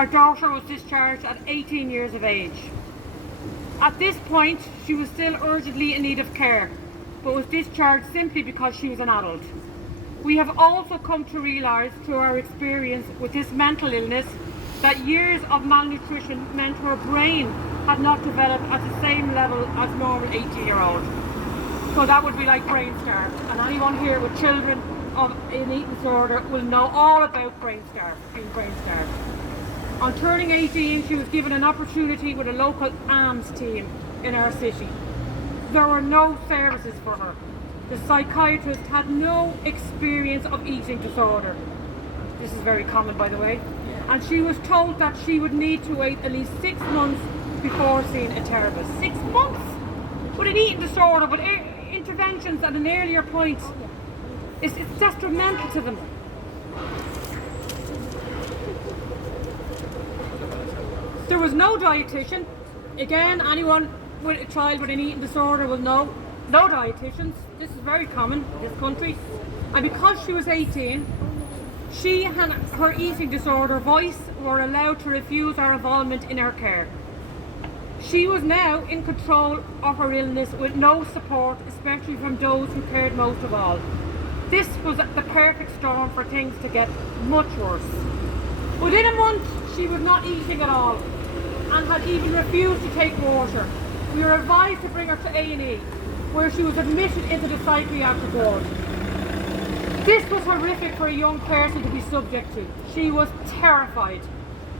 Our daughter was discharged at 18 years of age. At this point, she was still urgently in need of care, but was discharged simply because she was an adult. We have also come to realise through our experience with this mental illness that years of malnutrition meant her brain had not developed at the same level as normal 18-year-old. So that would be like brain starved. And anyone here with children of an eating disorder will know all about being brain starved. On turning 18, she was given an opportunity with a local AMS team in our city. There were no services for her. The psychiatrist had no experience of eating disorder. This is very common, by the way. And she was told that she would need to wait at least 6 months before seeing a therapist. 6 months? With an eating disorder, with interventions at an earlier point. It's detrimental to them. There was no dietitian. Again, anyone with a child with an eating disorder will know. No dietitians. This is very common in this country. And because she was 18, she and her eating disorder voice were allowed to refuse our involvement in her care. She was now in control of her illness with no support, especially from those who cared most of all. This was the perfect storm for things to get much worse. Within a month, she was not eating at all and had even refused to take water. We were advised to bring her to A&E, where she was admitted into the psychiatric ward. This was horrific for a young person to be subject to. She was terrified.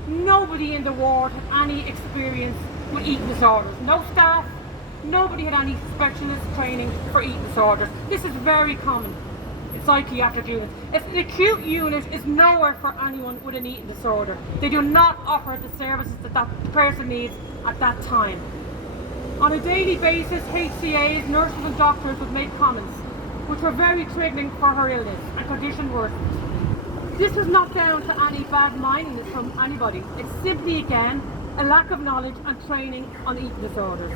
Nobody in the ward had any experience with eating disorders. No staff, nobody had any specialist training for eating disorders. This is very common in psychiatric units. An acute unit is nowhere for anyone with an eating disorder. They do not offer the services that that person needs at that time. On a daily basis, HCAs, nurses and doctors would make comments which were very triggering for her illness and condition worsened. This was not down to any bad mindedness from anybody. It's simply, again, a lack of knowledge and training on eating disorders.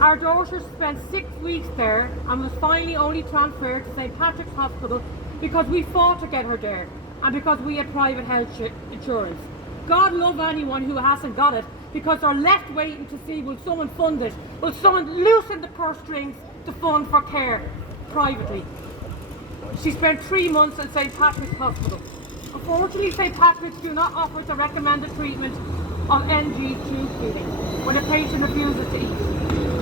Our daughter spent 6 weeks there and was finally only transferred to St. Patrick's Hospital because we fought to get her there and because we had private health insurance. God love anyone who hasn't got it, because they're left waiting to see, will someone fund it? Will someone loosen the purse strings to fund for care privately? She spent 3 months at St. Patrick's Hospital. Unfortunately, St. Patrick's do not offer the recommended treatment of NG tube feeding when a patient refuses to eat.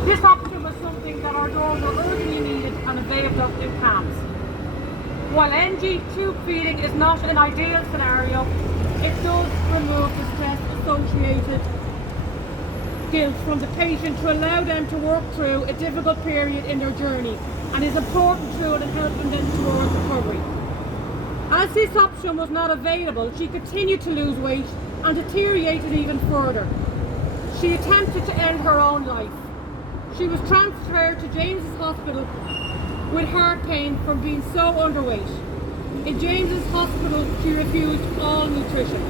This option was something that our daughter urgently needed and availed of in camps. While NG tube feeding is not an ideal scenario, it does remove the stress associated guilt from the patient to allow them to work through a difficult period in their journey, and is important through it in helping them towards recovery. As this option was not available, she continued to lose weight and deteriorated even further. She attempted to end her own life. She was transferred to James's Hospital with heart pain from being so underweight. In James's Hospital, she refused all nutrition.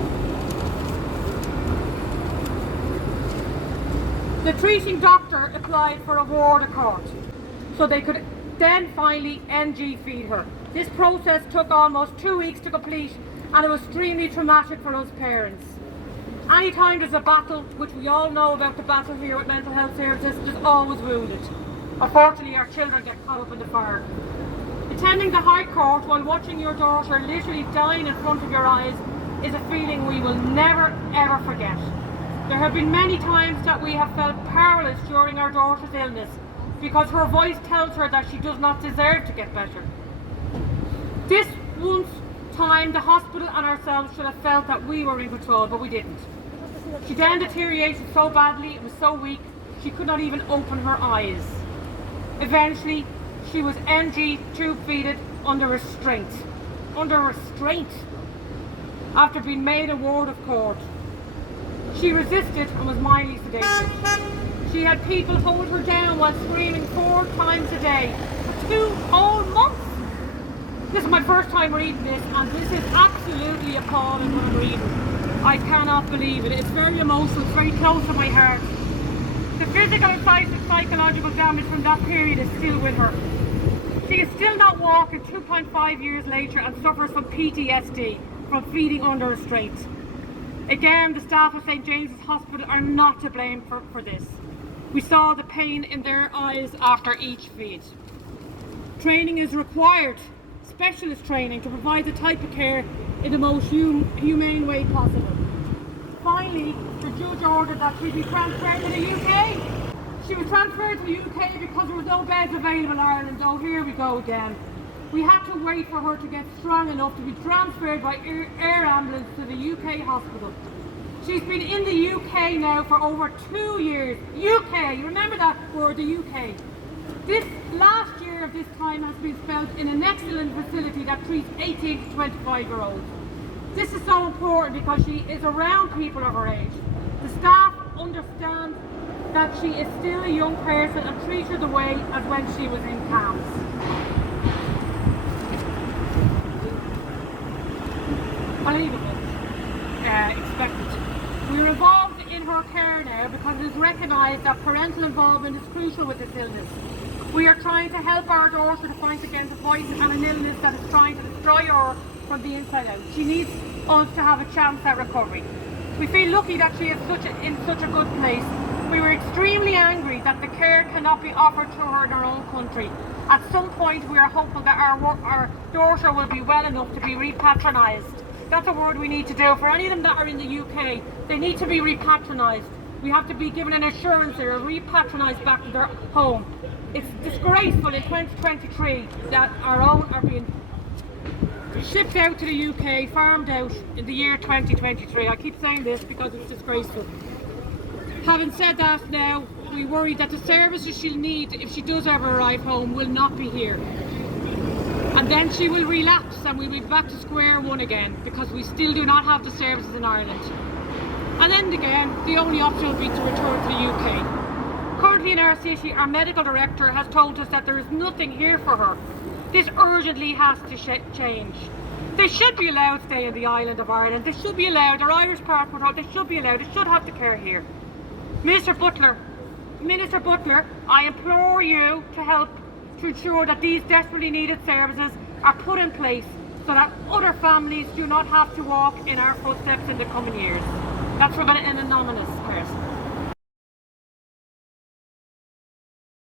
The treating doctor applied for a ward accord so they could then finally NG feed her. This process took almost 2 weeks to complete, and it was extremely traumatic for us parents. Anytime there's a battle, which we all know about the battle here with mental health services, there's always wounded. Unfortunately, our children get caught up in the fire. Attending the High Court while watching your daughter literally dying in front of your eyes is a feeling we will never ever forget. There have been many times that we have felt powerless during our daughter's illness because her voice tells her that she does not deserve to get better. This one time the hospital and ourselves should have felt that we were in control, but we didn't. She then deteriorated so badly, it was so weak, she could not even open her eyes. Eventually, she was NG tube feeded under restraint. Under restraint! After being made a ward of court. She resisted and was mildly sedated. She had people hold her down while screaming 4 times a day for 2 whole months. This is my first time reading this, and this is absolutely appalling what I'm reading. I cannot believe it. It's very emotional, it's very close to my heart. The physical and psychological damage from that period is still with her. She is still not walking 2.5 years later and suffers from PTSD from feeding under restraint. Again, the staff of St James's Hospital are not to blame for this. We saw the pain in their eyes after each feed. Training is required, specialist training, to provide the type of care in the most humane way possible. Finally, the judge ordered that she be transferred to the UK. She was transferred to the UK because there was no beds available in Ireland. Oh, here we go again. We had to wait for her to get strong enough to be transferred by air ambulance to the UK hospital. She's been in the UK now for over 2 years. UK, remember that word, the UK. This last year of this time has been spent in an excellent facility that treats 18 to 25-year-olds. This is so important because she is around people of her age. The staff understand that she is still a young person and treat her the way as when she was in camps. Believable, expected. We are involved in her care now because it is recognised that parental involvement is crucial with this illness. We are trying to help our daughter to fight against a voice and an illness that is trying to destroy her from the inside out. She needs us to have a chance at recovery. We feel lucky that she is in such a good place. We were extremely angry that the care cannot be offered to her in her own country. At some point we are hopeful that our daughter will be well enough to be repatronised. That's a word we need to do. For any of them that are in the UK, they need to be repatronised. We have to be given an assurance they are repatronised back to their home. It's disgraceful in 2023 that our own are being shipped out to the UK, farmed out in the year 2023. I keep saying this because it's disgraceful. Having said that now, we worry that the services she'll need if she does ever arrive home will not be here. And then she will relapse and we'll be back to square one again because we still do not have the services in Ireland. And then again, the only option will be to return to the UK. Currently in our city, our medical director has told us that there is nothing here for her. This urgently has to change. They should be allowed to stay in the island of Ireland. They should be allowed, their Irish passport, they should be allowed, they should have the care here. Minister Butler, I implore you to help to ensure that these desperately needed services are put in place so that other families do not have to walk in our footsteps in the coming years. That's from an anonymous person.